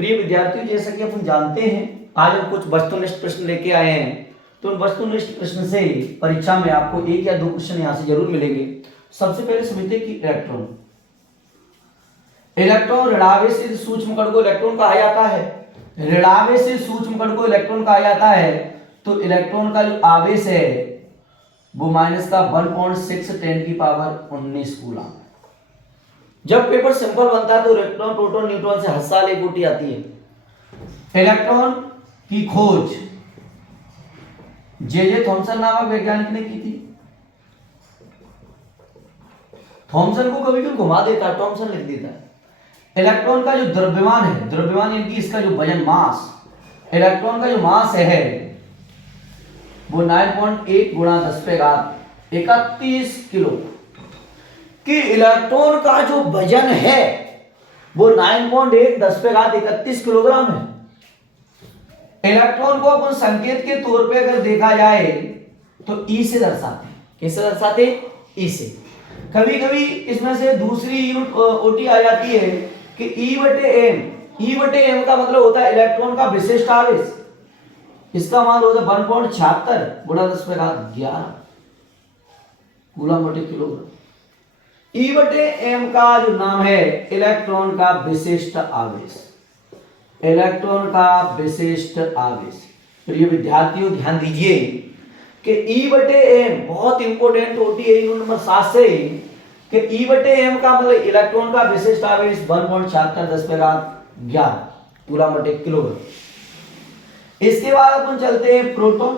प्रिय विद्यार्थियों, जैसा कि अपन जानते हैं आज हम कुछ वस्तुनिष्ठ प्रश्न लेके आए हैं। तो उन वस्तुनिष्ठ प्रश्न से परीक्षा में आपको एक या दो क्वेश्चन यहाँ से जरूर मिलेंगे। सबसे पहले समझते हैं कि इलेक्ट्रॉन ऋणावेशित सूक्ष्म कण को इलेक्ट्रॉन कहा जाता है। ऋणावेशित सूक्ष्म कण को इलेक्ट्रॉन कहा जाता है। तो इलेक्ट्रॉन का जो आवेश है वो माइनस का 1.6 10 की पावर 19 कूलम। जब पेपर सिंपल बनता है तो इलेक्ट्रॉन प्रोटॉन न्यूट्रॉन से हर साल एक गोटी आती है। इलेक्ट्रॉन की खोज जे थॉमसन नामक वैज्ञानिक ने की थी। थॉमसन को कभी कभी घुमा देता है, थॉमसन लिख देता है। इलेक्ट्रॉन का जो द्रव्यमान है, द्रव्यमान यानी इसका जो वजन मास, इलेक्ट्रॉन का जो मास है वो 9.8 गुणा 10 पे घात 31 किलो। कि इलेक्ट्रॉन का जो वजन है वो 9.8 10 पे घात 31 किलोग्राम है। इलेक्ट्रॉन को अपन संकेत के तौर पे अगर देखा जाए तो ई से दर्शाते हैं। किससे दर्शाते? ई से। कभी कभी इसमें से दूसरी यूनिट ओटी आ जाती है कि ई बटे एम। ई बटे एम का मतलब होता है इलेक्ट्रॉन का विशिष्ट आवेश। इसका मान होता है 1.76 गुणा 10 पे घात 11 कूलम बटे किलोग्राम। ई बटे एम का जो नाम है इलेक्ट्रॉन का विशिष्ट आवेश। इलेक्ट्रॉन का विशिष्ट आवेश। प्रिय विद्यार्थियों ध्यान दीजिए कि ई बटे एम बहुत इंपॉर्टेंट होती है यूनिट नंबर 7 से कि ई बटे एम का मतलब इलेक्ट्रॉन का विशिष्ट आवेश 1.76 10 पे घात 11 कूलम बटे किलोग्राम। इसके बाद अपन चलते हैं प्रोटॉन।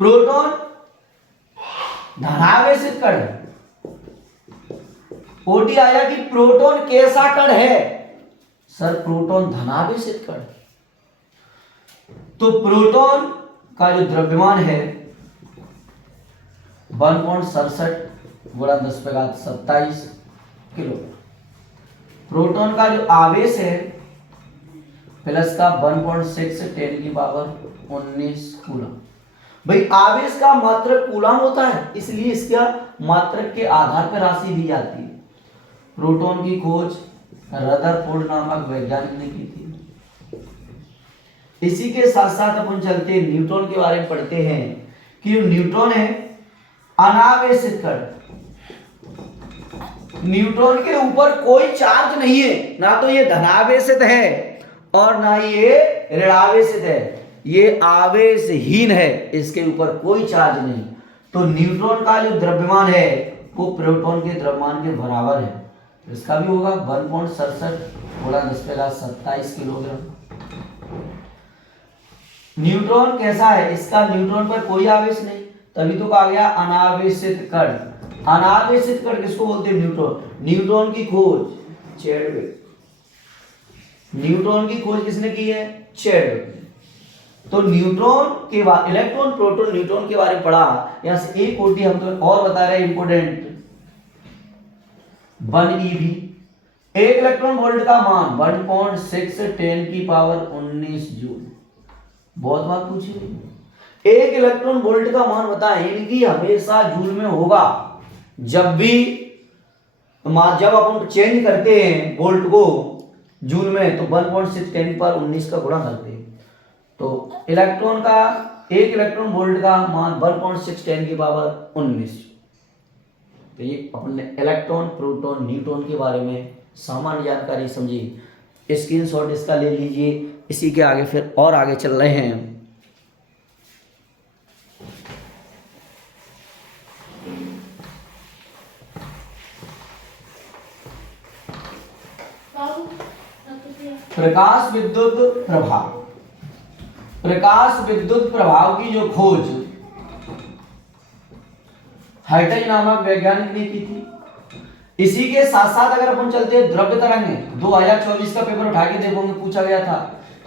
प्रोटॉन धनावेशित कण है। ओटी आया कि प्रोटॉन कैसा कण है? सर प्रोटॉन धनावेशित कण। तो प्रोटॉन का जो द्रव्यमान है 1.67 गुणा 10 पे घात 27 किलो। प्रोटॉन का जो आवेश है प्लस का 1.6 10 की पावर 19 कूलम। भाई आवेश का मात्रक कूलम होता है, इसलिए इसका मात्रक के आधार पर राशि दी जाती है। प्रोटॉन की खोज रदरफोर्ड नामक वैज्ञानिक ने की थी। इसी के साथ साथ अपन चलते हैं न्यूट्रॉन के बारे में पढ़ते हैं कि जो न्यूट्रॉन है अनावेशित कण। न्यूट्रॉन के ऊपर कोई चार्ज नहीं है, ना तो ये धनावेशित है और ना ही ये ऋणावेशित है। ये आवेशहीन है, इसके ऊपर कोई चार्ज नहीं। तो न्यूट्रॉन का जो द्रव्यमान है वो प्रोटॉन के द्रव्यमान के बराबर है। इसका भी होगा 1.67 गुणा 10 पे घात 27 किलोग्राम। न्यूट्रॉन कैसा है? इसका न्यूट्रॉन पर कोई आवेश नहीं, तभी तो कहा गया अनावेशित कण। अनावेशित कण किसको बोलते हैं? न्यूट्रॉन। न्यूट्रॉन की खोज चैडविक। न्यूट्रॉन की खोज किसने की है? चैडविक। तो न्यूट्रॉन के बाद इलेक्ट्रॉन प्रोटॉन न्यूट्रॉन के बारे में पढ़ा। यहां से एक कोटि हम तो और बता रहे हैं इंपोर्टेंट 1 eV। एक इलेक्ट्रॉन वोल्ट का मान 1.6 10 की पावर 19 जूल। बहुत बार पूछी। एक इलेक्ट्रॉन वोल्ट का मान बताएं, इनकी हमेशा जूल में होगा। जब अपन चेंज करते हैं वोल्ट को जूल में तो 1.6 10 की पावर 19 का गुणा करते हैं। तो इलेक्ट्रॉन का एक इलेक्ट्रॉन वोल्ट का मान 1.6 10 की पावर 19। तो ये अपन ने इलेक्ट्रॉन प्रोटॉन न्यूट्रॉन के बारे में सामान्य जानकारी समझी। स्क्रीनशॉट इसका ले लीजिए। इसी के आगे फिर और आगे चल रहे हैं। प्रकाश विद्युत प्रभाव। प्रकाश विद्युत प्रभाव की जो खोज हाइटज नामक वैज्ञानिक ने की थी। इसी के साथ साथ अगर अपन चलते हैं द्रव्य तरंगें, 2024 का पेपर उठा के देखोगे, पूछा गया था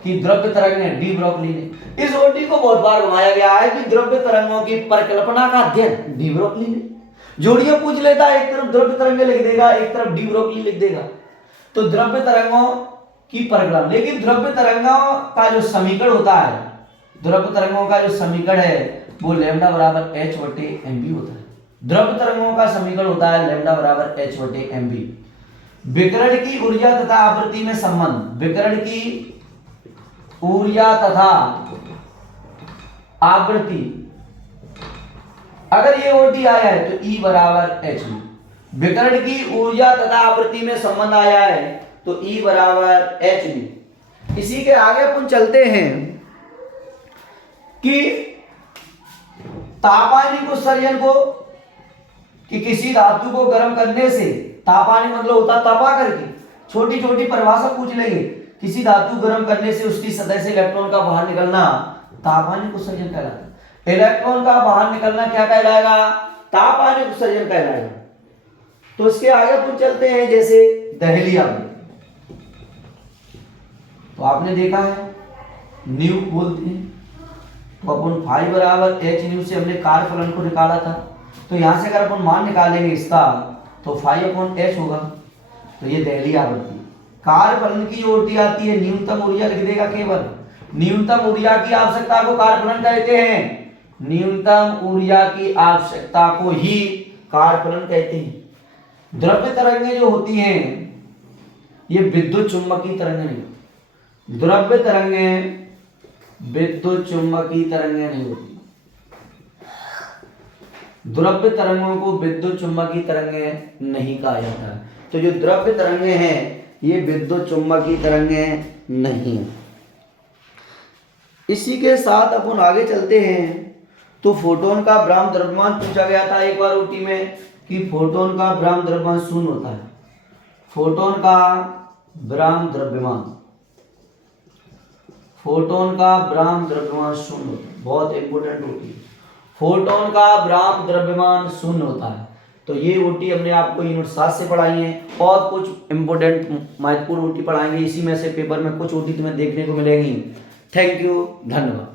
कि द्रव्य तरंगें, डी ब्रोकली ने। इस ओटी को बहुत बार घुमाया गया है कि द्रव्य तरंगों की परिकल्पना का अध्ययन डी ब्रोकली ने। जोड़िए पूछ लेता है, एक तरफ द्रव्य तरंगें लिख देगा, एक तरफ डी ब्रोकली लिख देगा। तो द्रव्य तरंगों की परिकल्पना, लेकिन द्रव्य तरंगों का जो समीकरण होता है, द्रव्य तरंगों का जो समीकरण है वो लैम्डा बराबर h बटे mv होता है। द्रव्य तरंगों का समीकरण होता है लैम्डा बराबर h बटे mv। विकिरण की ऊर्जा तथा आवृत्ति में संबंध, विकिरण की ऊर्जा तथा आवृत्ति, अगर ये ओटी आया है तो E बराबर एच वी। विकिरण की ऊर्जा तथा आवृत्ति में संबंध आया है तो E बराबर एच वी। इसी के आगे अपन चलते हैं कि तापानिक उत्सर्जन को, कि किसी धातु को गर्म करने से, तापानी मतलब होता तपा करके, छोटी छोटी परिभाषा पूछ लेंगे, किसी धातु गर्म करने से उसकी सतह से इलेक्ट्रॉन का बाहर निकलना तापानिक उत्सर्जन कहलाता है। इलेक्ट्रॉन का बाहर निकलना क्या कहलाएगा? तापानिक उत्सर्जन कहलाएगा। तो इसके आगे अपन चलते हैं, जैसे दहलिया में तो आपने देखा है न्यू बोलते हैं, तो अपन फाई बराबर एच न्यू से हमने कार्य फलन को निकाला था, तो यहां से अगर अपन मान निकालेंगे इसका तो फाई अपॉन एच होगा। तो ये दहली आवृत्ति, कार्य फलन की ओटी आती है, न्यूनतम ऊर्जा लिख देगा केवल, न्यूनतम ऊर्जा की आवश्यकता को कार्य फलन कहते हैं, न्यूनतम ऊर्जा की आवश्यकता को ही कार्य फलन कहते हैं। द्रव्य तरंगें जो होती हैं ये विद्युत चुंबकीय तरंगें नहीं, द्रव्य तरंगें विद्युत चुंबकीय तरंगें नहीं होती। द्रव्य तरंगों को विद्युत चुंबकीय तरंगें नहीं कहा जाता है। तो जो द्रव्य तरंगें हैं ये विद्युत चुंबकीय तरंगें नहीं है। इसी के साथ अपन आगे चलते हैं। तो फोटोन का ब्राह्म द्रव्यमान पूछा गया था एक बार ओटी में कि फोटोन का ब्राह्म द्रव्यमान शून्य होता है। फोटोन का ब्राह्म द्रव्यमान, फोटोन का ब्राह्म द्रव्यमान शून्य होता है, बहुत इंपोर्टेंट ओटी है। फोटोन का ब्राह्म द्रव्यमान शून्य होता है। तो ये ओटी हमने आपको यूनिट 7 से पढ़ाई है, और कुछ इंपोर्टेंट महत्वपूर्ण ओटी पढ़ाएंगे इसी में से। पेपर में कुछ ओटी तुम्हें देखने को मिलेगी। थैंक यू, धन्यवाद।